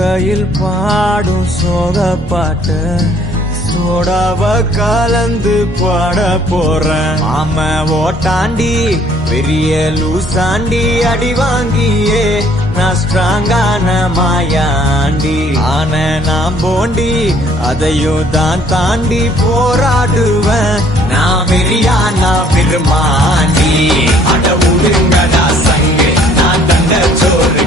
கொக்கையில் பாடும் சோக பாட்டு சோடாவ கலந்து பாட போறேன். ஆம ஓட்டாண்டி பெரிய லூசாண்டி அடி வாங்கியே நான் ஸ்ட்ராங்கான மாயாண்டி. ஆன நான் போண்டி அதையும் தான் தாண்டி போராடுவேன். நான் வெறியான பெருமாண்டி. அட உருங்கடா சங்கு நான் தண்ட சோறு